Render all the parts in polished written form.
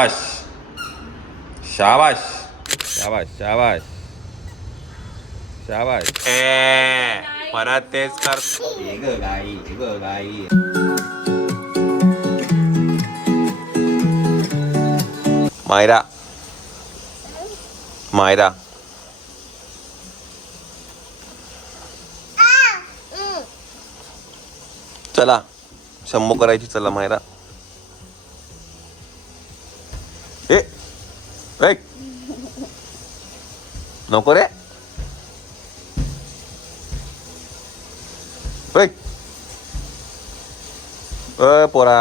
शाबाश शाबाश शाबाश शाबाश. परत तेच कर. गाई गाई. मायरा मायरा चला शंभू करायची. चला मायरा. ए नको रे. पोरा.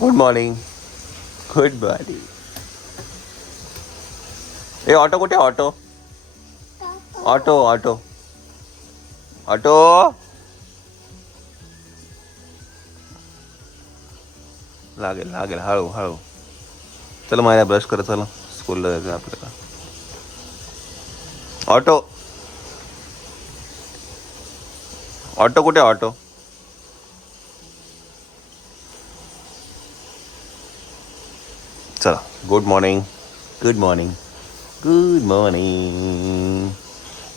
Good morning. Good morning. ए ऑटो कुठे? Auto auto auto auto. लागेल लागेल. हळू हळू. चला माझ्या ब्रश कर. चला स्कूलला जायचं आपल्याला. ऑटो ऑटो कुठे? ऑटो. चला. Good morning. Good morning. Good morning.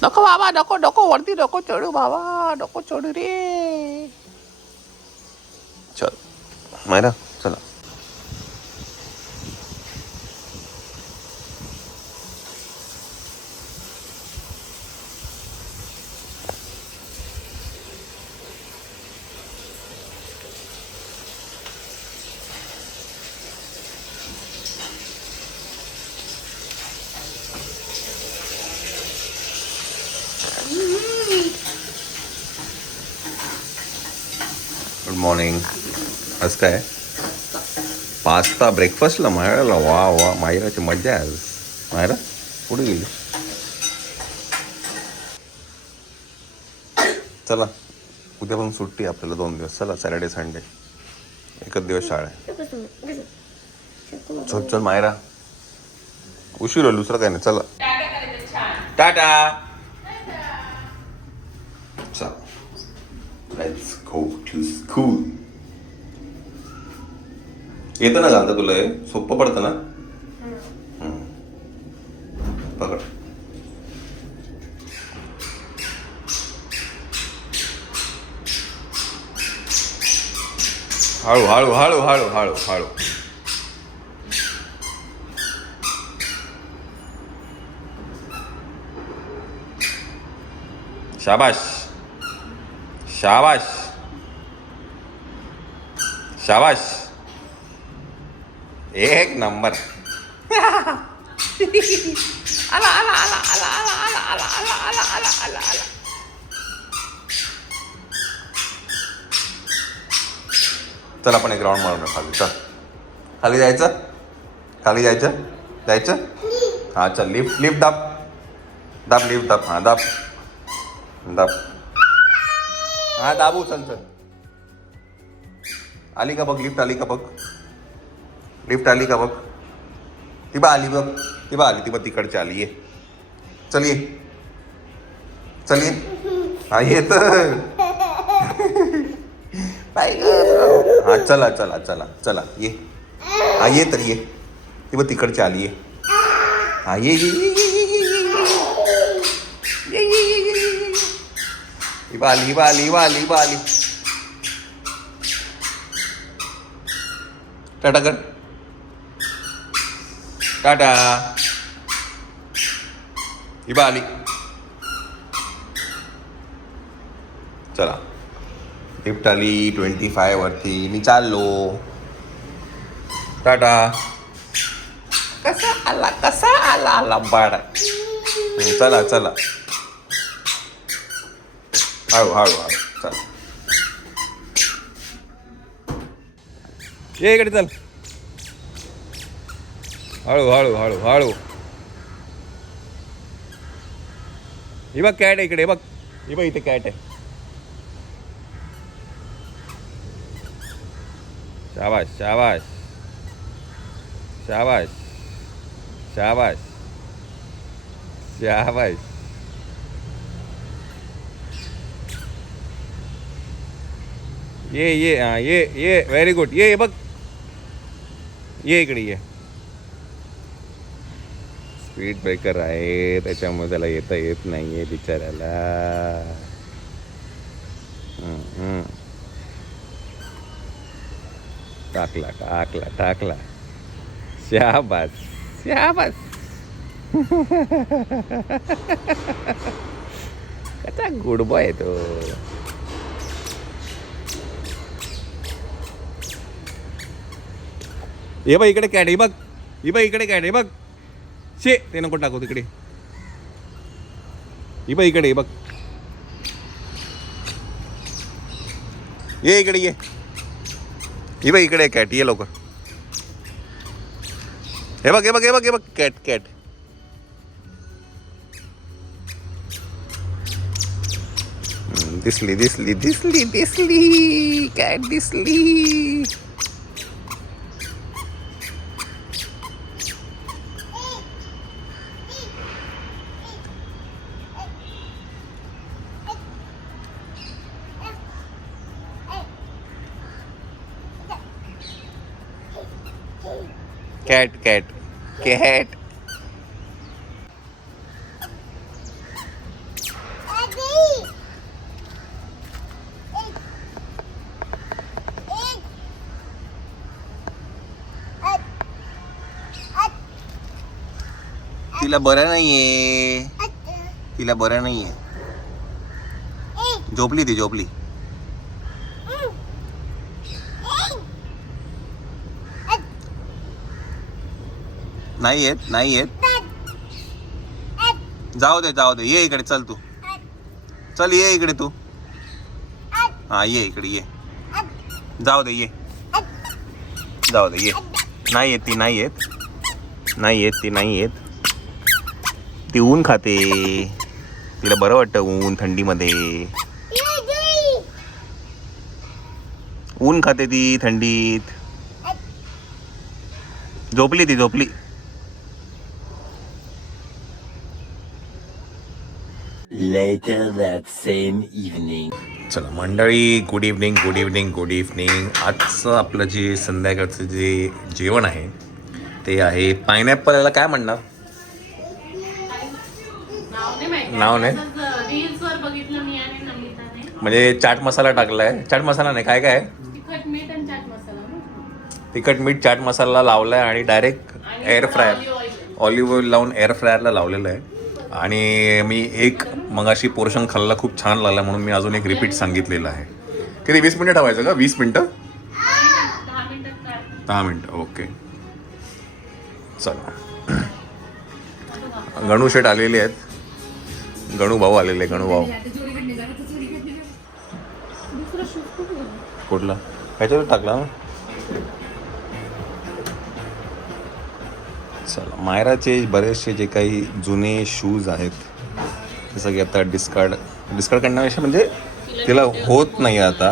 नको बाबा नको नको. वरती नको चढू बाबा. नको चढू रे. चल मायरा चला. Good morning. आज काय पास्ता ब्रेकफास्टला मायराला. वा वा मायराची मजा आहे आज. मायरा कुठे गेली? चला उद्या पण सुट्टी आपल्याला 2 दिवस. चला सॅटर्डे संडे एकच दिवस शाळा आहे. चल चल मायरा. उशीर होईल. दुसरं काय नाही. चला टाटा. चल लेट्स गो टू स्कूल. येतं ना घालता तुला? हे सोपं पडतं ना. पकड. हळू हळू हळू हळू हळू हळू. शाबाश शाबाश शाबाश. एक नंबर. आला आला आला आला आला आला आला आला आला आला आला आला. चल आपण एक राऊंड मारून खाली. चल खाली जायचं. खाली जायचं. जायचं. हा चल. लिफ्ट लिफ्ट दाब. दाब लिफ्ट दाब. हा दाब दाब. हा दाबू. चल चल. आली का बघ? लिफ्ट आली का बघ? लिफ्ट आली का बघ? ती बा आली बघ. ती बा आली. ती बा तिकडची आली. ये चल ये. चल ये. हा ये तर. हा चला चला चला चला ये. हा ये तर ये. ती बा तिकडची आली. ये. हा ये ये ये ये ये. ही बा आली. ही बा आली. ही बा आली. ही बा आली. टाटा कर. टाटा. ही बा आली. चला लिफ्ट आली 25 वरती. मी चाललो. टाटा. कसा आला लंबाड. चला चला. हळू हळू हळू. चल ये इकडे. चल हळू हळू हळू हळू. ही बघ कॅट आहे इकडे. बघ ही बघ इथे कॅट आहे. शाबाश शाबाश शाबाश शाबाश शाबाश. ये हा ये व्हेरी गुड. ये बघ, ये इकडे ये. स्पीड ब्रेकर आहे त्याच्यामुळे त्याला येता येत नाहीये बिचाऱ्याला. टाकला टाकला टाकला. शाबास शाबास. कसा गुड बॉय तो. हे बघ इकडे कॅट. हे बघ, ही बघ इकडे कॅट. हे बघ, शे ते नको टाकू तिकडे. ही बघ इकडे. हे बघ, ये इकडे ये. ही बघ इकडे कॅट. ये लवकर. हे बघ हे बघ हे बघ हे बघ कॅट कॅट. दिसली दिसली दिसली दिसली कॅट दिसली. Cat cat cat. तिला बरं नाहीये. तिला बरं नाहीये. झोपली ती झोपली. नाही येत नाही येत. जाऊ दे जाऊ दे. ये इकडे. चल तू चल. ये इकडे तू. हा ये इकडे ये. जाऊ दे ये. जाऊ दे ये. नाही येत ती. नाही येत. नाही येत ती. नाही येत. ती ऊन खाते. तिला बरं वाटतं ऊन थंडीमध्ये. ऊन खाते ती थंडीत. झोपली ती झोपली. Later that same evening. चला मंडळी, good evening good evening good evening. आजचं आपलं जे संध्याकाळचं जे जेवण आहे ते आहे पायनॅपल. याला काय म्हणणार? नाव नाही रील्सवर बघितलं मी आणि नमिताने. म्हणजे चाट मसाला टाकलाय. चाट मसाला नाही, काय काय तिखट मीठ आणि चाट मसाला ना. तिखट मीठ चाट मसाला लावलाय आणि direct air fryer olive oil लावून एअर फ्रायरला लावलेलं आहे. आणि मी एक मगाशी पोर्शन खाल्ला, खूप छान लागला म्हणून मी अजून एक रिपीट सांगितलेलं आहे. किती 20 मिनिटं ठेवायचं का? 20 मिनिटं 10 मिनिटात काय? 10 मिनिटं ओके. चला गणू शेट आलेले आहेत. गणू भाऊ आलेले. गणू भाऊ कुठला ह्याच्यावर टाकला. चला मायराचे बरेचसे जे काही जुने शूज आहेत ते सगळे आता डिस्कार्ड करण्यापेक्षा म्हणजे तिला होत नाही आता.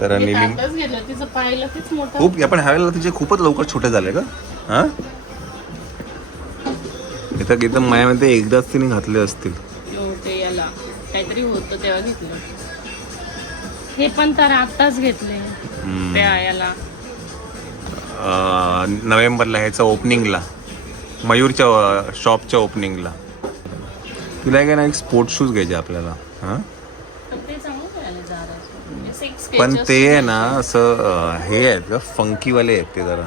तर खूप आपण ह्यावेळेला तिचे खूपच लवकर छोटे झाले का? हा इथं एकदम मायामध्ये एकदाच तिने घातले असतील. याला काहीतरी होतं तेव्हा घेतलं. हे पण तर आत्ताच घेतले याला. नोव्हेंबरला ह्याचं ओपनिंगला, मयूरच्या शॉपच्या ओपनिंगला. तिला काय ना एक स्पोर्ट शूज घ्यायचे आपल्याला. हां पण ते आहे ना असं हे आहेत का फंकीवाले आहेत ते जरा.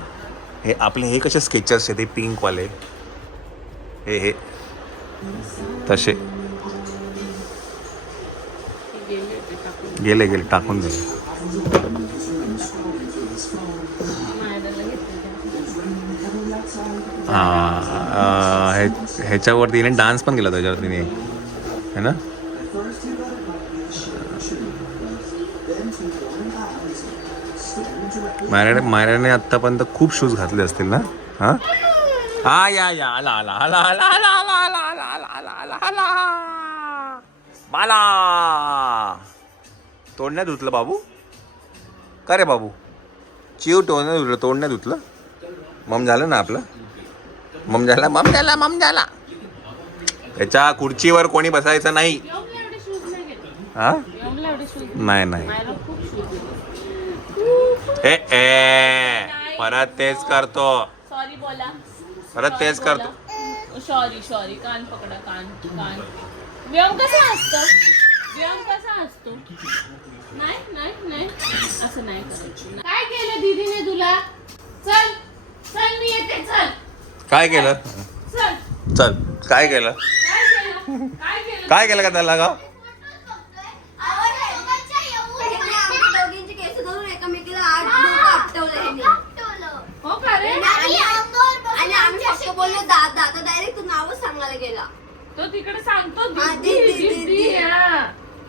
हे आपले हे कसे स्केचर्स आहेत ते पिंकवाले हे तसे गेले टाकून गेले. ह्याच्यावर तिने डान्स पण केला त्याच्यावर तिने है ना. मायराने आतापर्यंत खूप शूज घातले असतील ना. हा हा या या आला आला आला आला आला आला आला आला आला आला आला आला बाला. तोंड धुतलं बाबू का रे बाबू? चिव तोंड नाही धुतलं. मम झालं ना आपलं. मम झाला. त्याच्या खुर्चीवर कोणी बसायचं नाही. हा व्योमला एवढे शूज नाही नाही मायला खूप शूज ए ए परत तेच करतो सॉरी बोला परत तेच करतो सॉरी कान पकडा कान व्योम कसा असतो व्योम कसा असतो नाही असं नाही करायचं काय केलं दीदीने तुला चल मी येते चल काय केलं चल चल काय केलं काय केलं काय केलं का त्याला का हो का रे आणि आम्ही फक्त बोललो दादा तर डायरेक्ट तू नावच सांगायला गेला. तो तिकडे सांगतो हा, दीदी, दीदी, दीदी, दीदी. हा.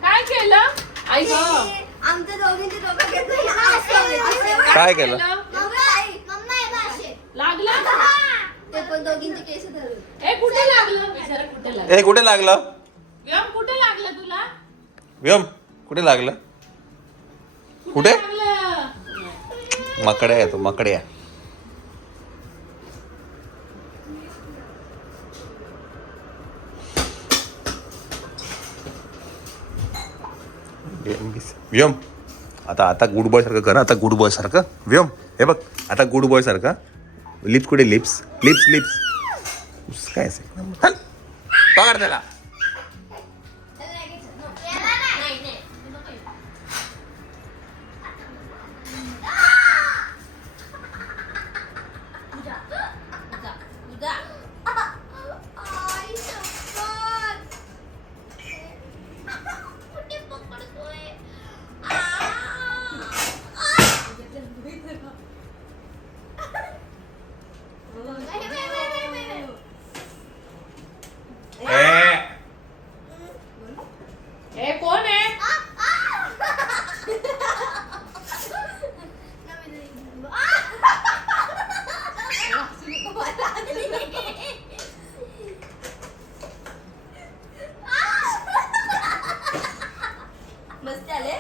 काय केलं आई गं. आमच्या दोघींचे डोकं घेतलं. काय केलं लागलं ते पण दोघींचे केस धरून. ए कुठे लागलं बिचारा कुठे लागलं ए कुठे लागलं व्योम कुठे लागलं तुला व्योम कुठे लागलं कुठे? लागलं मकड्या आहे तो मकड्या व्योम आता गुड बॉय सारखं कर आता गुड बॉय सारखं व्योम हे बघ आता गुड बॉय सारखं लिप्स कुठे लिप्स लिप्स लिप्स काय असेल चल पकड त्याला ए कोण आहे मस्त आले.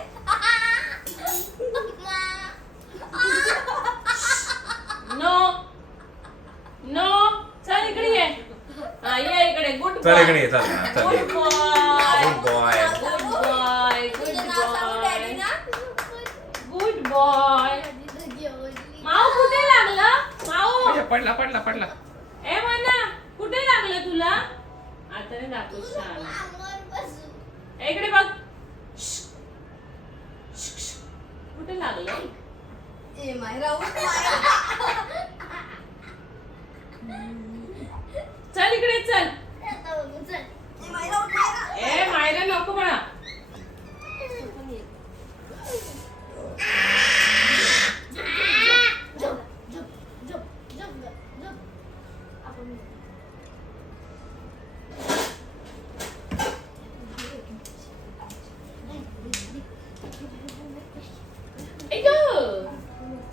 नो चल इकडे ये हा ये इकडे गुड चल इकडे ये, चल चल ये. Good boy good boy good boy good तुझं नाव सांगू डॅडी बॉय ना. गुड बॉय माऊ कुठे लागलं माऊ पडला पडला पडला ए मना कुठे लागलं तुला आता नाही दाखव छान इकडे बघ कुठे लागलं ए मायरा उठ चल इकडे चल ए मायरा उठ मायरा. ए मायरा नको म्हणा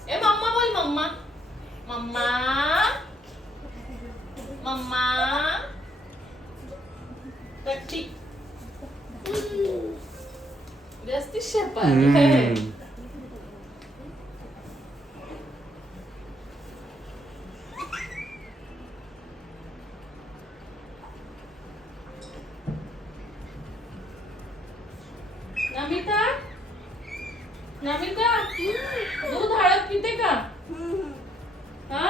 ए मम्मा बोल मम्मा मम्मा मम्मा कट्टी व्यस्ती शेपार नमिता नमिता दूध हळद पिते का हा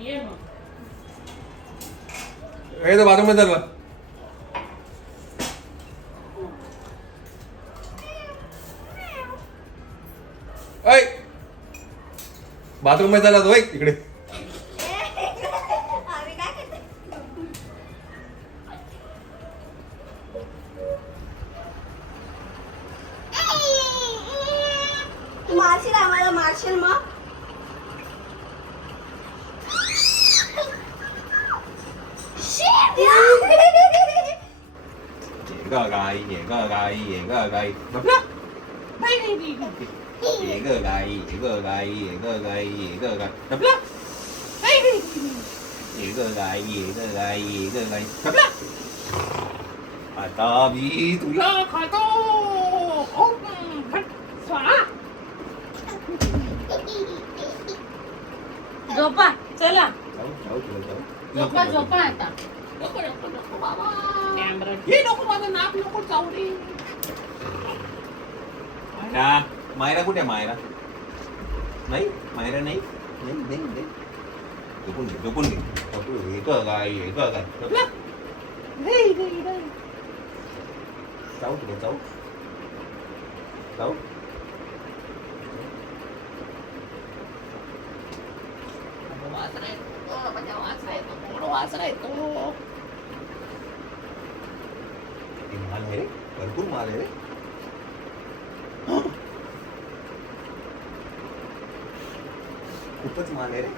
ये मग ए तो बाथरूम मध्ये चालला ऐ बाथरूम मध्ये चालला तो ऐक इकडे आम्ही काय करते. तू मारशील आम्हाला मारशील मग गाई गाई गाई गाई आता मी तुला खातो झोपा चला जाऊ जाऊ तुला जाऊ झोपा झोपा आता नको नको नको बाबा हे नको माझं नाक नको चावडी मायरा मायरा कुठे आहे मायरा? नाही मायरा नाही नाही नाही नाही. झोपून घे झोपून घे. एक काय एक काय झोपला? नाही नाही नाही. जाऊ तिकडे जाऊ जाऊ. किती माल आहे रे, भरपूर माल आहे रे. खूपच माल आहे रे.